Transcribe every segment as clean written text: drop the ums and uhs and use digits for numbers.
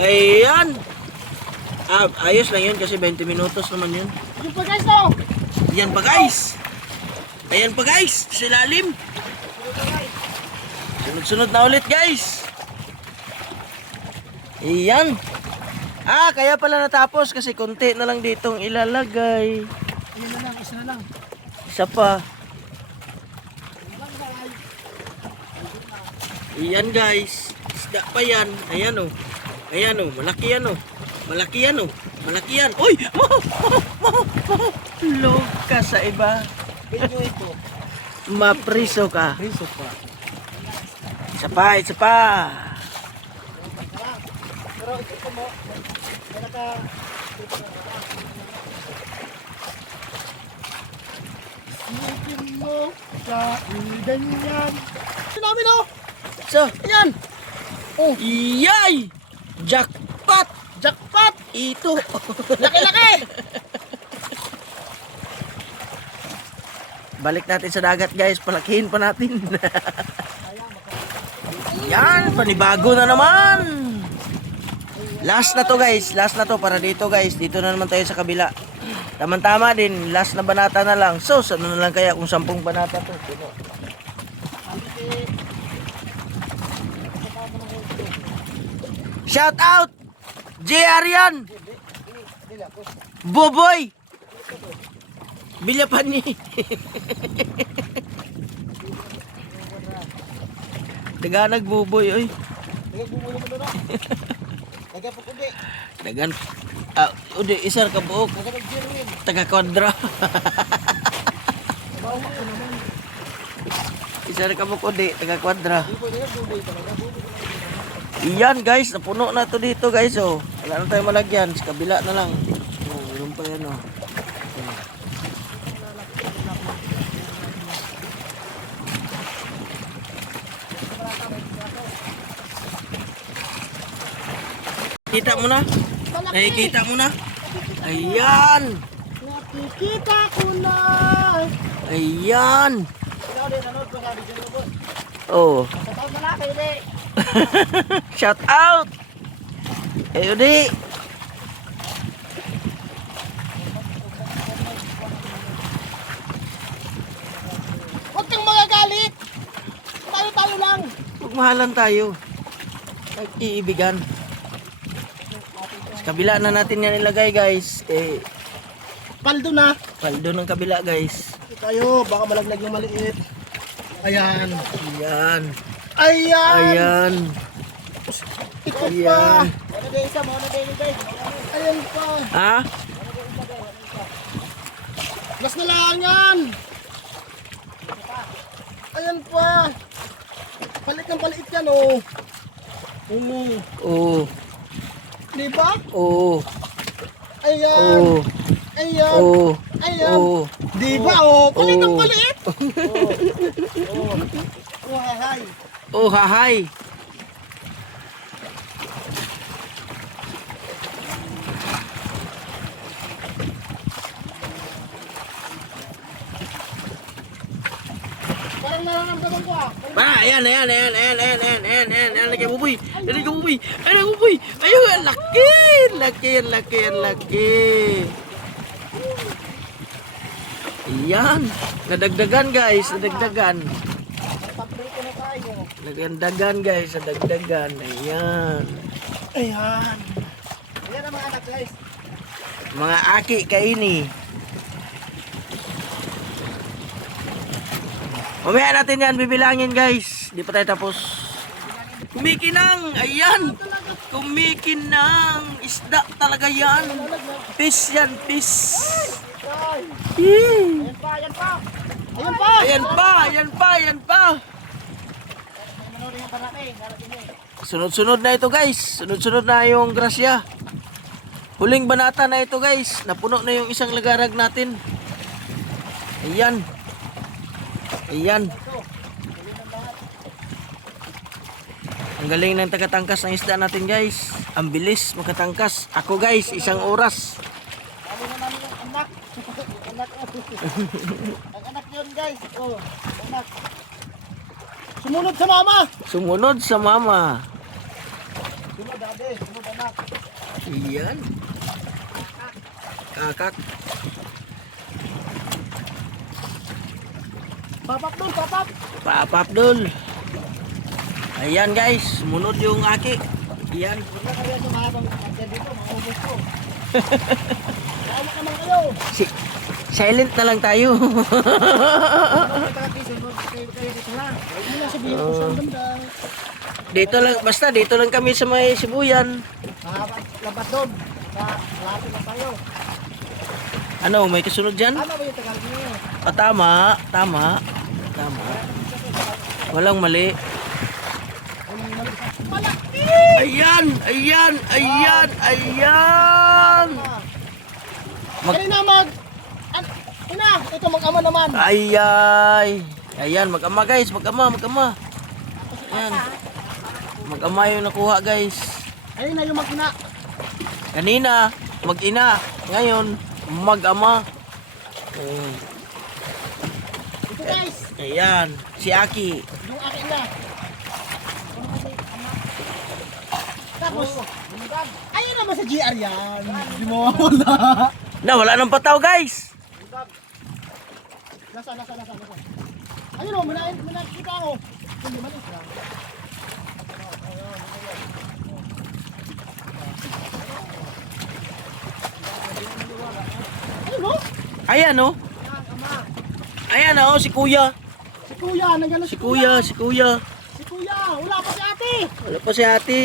Ayan. Ayos lang yun kasi 20 minutos naman yun. Yung pa guys daw. Ayan pa guys. Ayan pa guys. Sa ilalim. Sunod-sunod na ulit guys. Ayan. Kaya pala natapos kasi konti na lang ditong ilalagay. Ayan na lang, isa na lang. Isa pa. Ayan guys. Isda pa yan. Ayan o. Ayan o. Malaki yan o. Malaki yan o. Malaki yan. Uy! Log ka sa iba. Video ito. Mapriso ka. Riso pa. Isa pa. Isa pa. Pero ito mo. May naka... Silipin mo sa ganyan. Sinabi no? So, Ayan. Oh, iyay! Jackpot! jackpot. Ito. Laki-laki. Balik natin sa dagat guys. Palakihin pa natin. Yan. Panibago na naman. Last na to guys. Last na to para dito guys. Dito na naman tayo sa kabila. Tama-tama din. Last na banata na lang. So, ano na lang kaya kung 10 banata to? Shout out! JR yan! Boboy! Bilyapan ni. Daganag boboy oy. Nagagbubulo mo doon. Nagapukudi. Dagan udi isar ka buok. Nagagagbiruin. Taga kwadra. Bawa ko naman. Isar ka buok udi taga kwadra. Di po nagagbubuloy talaga. Iyan guys, napuno na to dito guys oh. Wala na tayo malagyan, sa kabila na lang. Oh, meron pa yan oh. Kita mo na? Nakikita mo na? Ayan! Nakikita ko na. Ayan! Ikaw din, nanood ko na. Video mo. Oh. Katawag na lang kayo din. Shout out! Eh, udi! Huwag kang magagalit. Tayo-tayo lang. Magmahalan tayo. Iibigan. Sa kabila na natin yan ilagay guys. Paldo na. Paldo ng kabila guys. Tayo, baka malaglag yung maliit. Ayan. Ayan. Ayan. Ayan. Ito Ayan. pa. Ayan pa. Ha? Mas na lang yan. Ayan pa. Palit ng paliit yan, oh. Oo. Di ba? Oo. Ayan. Oo. Ayan. Oo. Ayan. Oo. Di ba, oh? Palit ng Oo. paliit. Oh. Oh, hay. Oh, hahay. Parang nararamdaman ko, ah. Ayan. Laki buboy. Laki buboy. Laki buboy. Ayun, laki. Laki. Ayan. Nadagdagan guys. Nadagdagan. Paborito na tayo. Nadagdagan guys. Nadagdagan. Ayan. Ayan. Ayan ang mga anak, guys. Mga aki kaini. Mamaya natin yan bibilangin guys. Di pa tayo tapos. Kumikinang. Ayan. Kumikinang. Isda talaga yan. Fish yan. Fish. Yee. Ayan pa, ayan pa. Ayan pa. Ayan pa. Manorin yung parate, darating niya eh. Sunod-sunod na ito guys. Sunod-sunod na yung grasya. Huling banata na ito guys. Napuno na yung isang lagarag natin. Ayan. Ang galing ng tagatangkas ng isda natin guys. Ang bilis makatangkas. Ako guys, 1 oras. Ano na namin yung anak. Anak. Ang anak yun, guys. Oh, anak. Sumunod sa mama. Sumunod sa mama. Sunod, dade. Sunod, anak. Ayan. Kakak. Papap dun, papap. Paap dul. Ayan guys, munod yung aki. Ayan. Huwag na kaya sa mahabang content dito, mga ubos ko. Maawa naman kayo. Silent na lang tayo. Ano kita kasi, kayo dito na. Huwag mo na sabihin ko sa ganda. Dito lang, basta dito lang kami sa may Sibuyan. Mahabang labat doon. Lapit na tayo. Ano, may kasunod dyan? Ano ba yung Tagalog niyo? Ah, tama. Walang mali. Malaki! Ayan. Kanina ina, ito mag-ama naman. Ayan, mag-ama guys, mag-ama. Ayan. Mag-ama yung nakuha guys. Ayun na yung mag-ina. Kanina, mag-ina. Ngayon, mag-ama. Ayan. Ito guys, Ayan, si Aki. yung akin na. Tapos, ayun naman sa GR yan. Hindi mo wala. Na, wala nang pataw guys. Nasa. Ayun o, manakita ako. Hindi malis lang. Ayun o. Ayan oh. Yan, ama. Ayan oh, si Kuya. Si Kuya, nandiyan na Si Kuya. Si Kuya, wala pa si ate. Wala pa si Ate.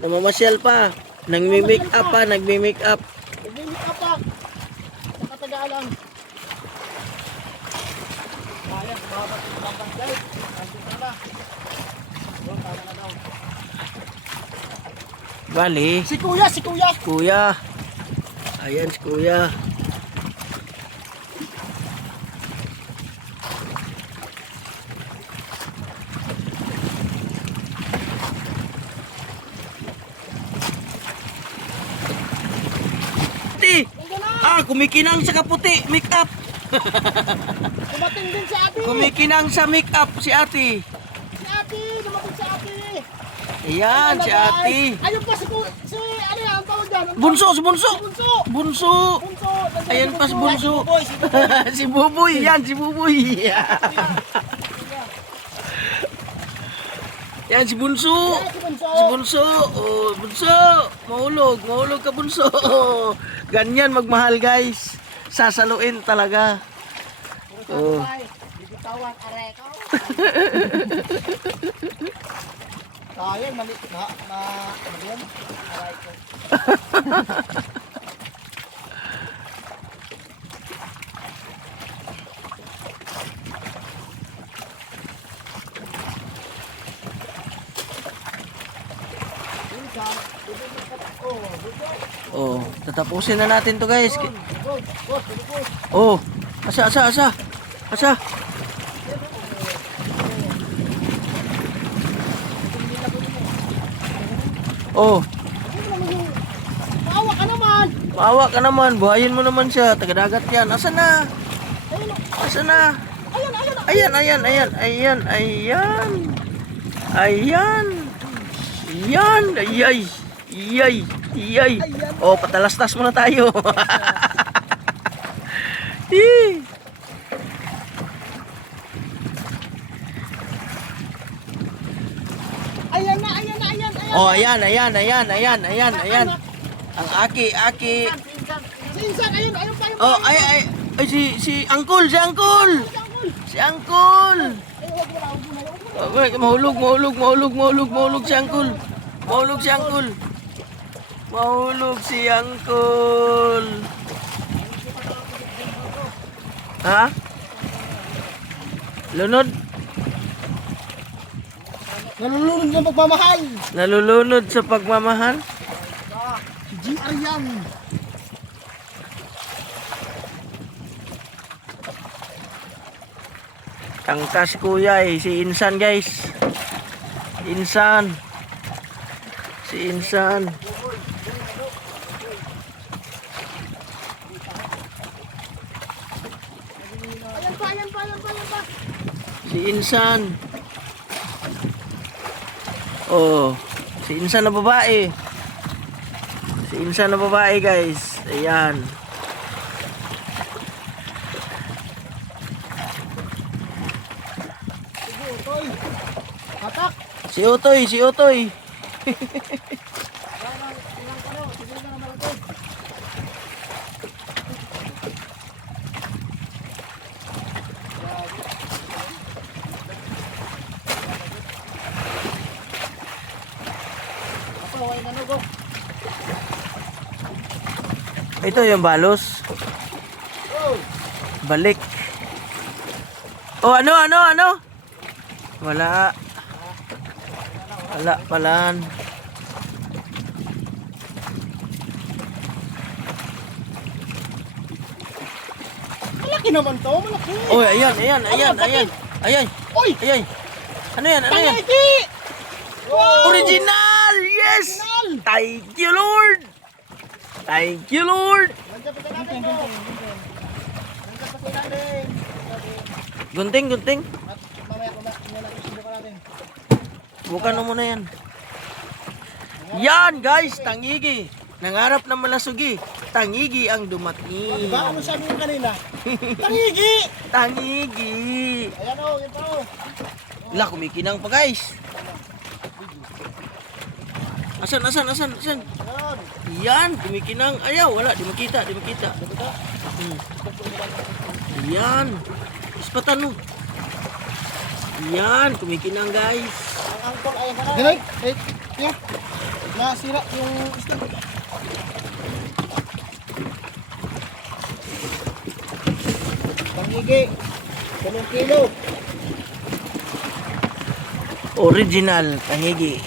Namamasyal pa. Nagmi-make up pa, nagmi-make up. Nagmimik ka pa. Sa katagalan. Ayan, babat guys. Nandito na. Doon, tama na daw. Bali, Si Kuya. Kuya. Ayan si Kuya. Nandiyan na. Kumikinang sa kaputi, make up. Dumating din si ate. Kumikinang sa make up si Ate. Si ate, dumating si ate. Ayan, si Ate. Ayun pa si ano yan, ang tawag dyan? Bunso, si Bunso. Bunso. Bunso. Nandiyan Ayan pa si Bunso. Si Buboy. Si Buboy, yan si Buboy. Yan si Bunso. Si Bunso. Si Bunso. Oh, Bunso. Mahulog ka Bunso. Ganyan magmahal guys. Sasaluin talaga. Oh. Bibitawan, areko. Sayang, mali. Ano yan? Areko. Oh, tatapusin na natin to guys. Oh, asa. Oh, Maawa ka naman. maawa ka naman. Buhayin mo naman siya. Taga-dagat yan. Asa na? Asa na? Ayan. Ayay. Oh, patalastas muna tayo. Ayan na. Oh, ayan. Ang aki. Sinsan, ayun pa. Oh, ay, si Uncle. Si Uncle. Si Uncle. Huwag mo na. Oh, mahulog si Uncle. Mahulog si Uncle. Ha? Lunod? Nalulunod ng pagmamahal. Nalulunod sa pagmamahal? Si GR yan. Tangka si Kuya eh. Si Insan guys. Si Insan. Ayan pa. Si Insan. Oh. Si Insan na babae. Si Insan na babae guys. Ayan. Sige, Utoy. Hatak. Si Utoy, si Utoy. Sige na malaki. Ako, ay nanugo. Ito yung balos. Oh, Balik. Oh, ano? Wala. Wala palan. malaki naman to, malaki. Oh, ayan. Oy, Ayan. Ano yan? tangiti! Wow! Original! Yes! Original! Thank you, Lord! Thank you, Lord! Nandiyan pa sila natin, bro. Nandiyan pa sila natin. Gunting. At mamaya natin subukan natin. Bukan mo muna yan. Yan, guys! Tangigi! Nangarap na malasugi. Tangigi ang dumating. Diba? Ano sabi mo kanina? Tangigi! Tangigi! Ayan o, yun pa o. Wala, kumikinang pa, guys. Asan? Ayan. Yan, kumikinang. Ayaw, wala, di makita. Hmm. Yan. Ispatan mo. Yan, kumikinang, guys. Ang angkol, ayan ka na. Ganay, yeah. Nasira yung stick. Tangigi. 2 kilo. Original, tangigi.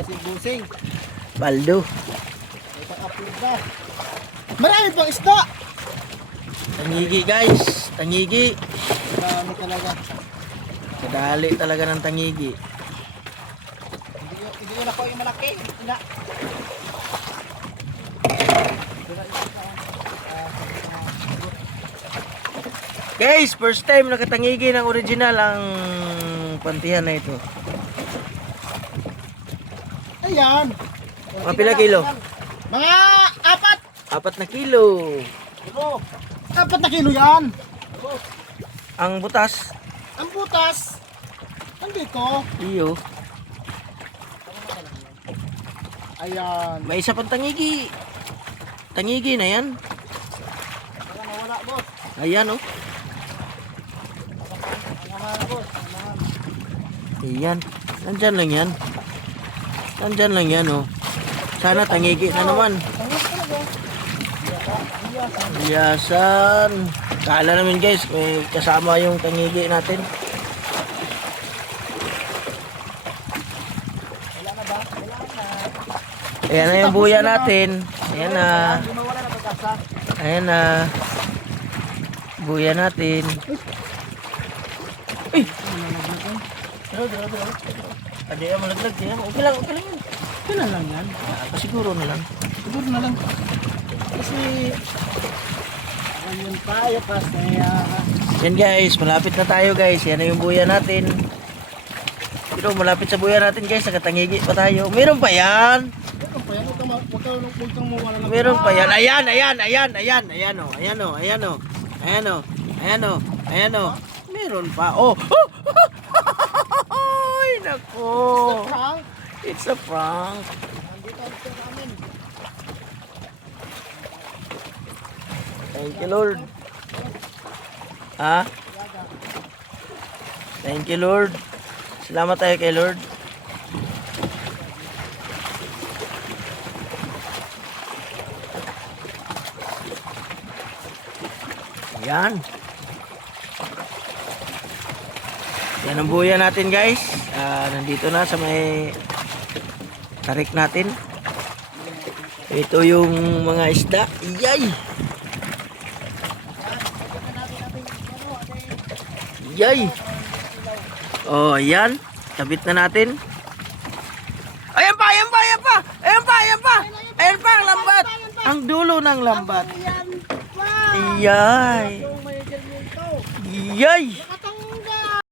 Si Busing. Baldo. May pang-upload na. Marami pang isda. Tangigi, guys. Tangigi. Marami talaga. Kadali talaga ng tangigi. Hindi yun ako yung malaki. Ina. Guys, first time nakatangigi ng original ang pantihan na ito. Ayan. Mga pila kilo? Mga 4. 4 na kilo. Kilo. 4 na kilo yan. Ang butas, Ang butas. Nandito. iyo. Ayan. May isa pang tangigi. Tangigi na yan. Baka nawala, boss. Ayan, oh. Ang boss. Ayan. Nandyan lang yan, oh. Sana tangigi na naman. Biyasan. Kala namin, guys, may kasama yung tangigi natin. Wala na ba? Wala na. Ayan na yung buya natin. Ayan na. Lumawala na pagkasa. Ayan na. Buya natin. Uy! Dro. Adi yan, malaglag. Okay lang yan. Kailan lang yan? Pasiguro na lang. Siguro na lang. Kasi ayun tayo kasi Yan guys, malapit na tayo guys. Yan na yung buya natin. Pero malapit sa buya natin guys, nakatangigi pa tayo. Meron pa yan. meron pa yan. Huwag kang mawala ng Meron pa yan. Ayan o. Meron pa. Oh. Ay, nako. prank. It's a prank. Nandito ang prank namin. Thank you, Lord. Ha? Thank you, Lord. Salamat tayo kay Lord. Yan. Yan ang buya natin guys. Nandito na sa may tarik natin. Ito yung mga isda. Yay! Yay! Oh, yan. Kabit na natin. Ayan pa ang lambat. Ang dulo ng lambat. Yan pa. Yay! Yung may germinto. Yay!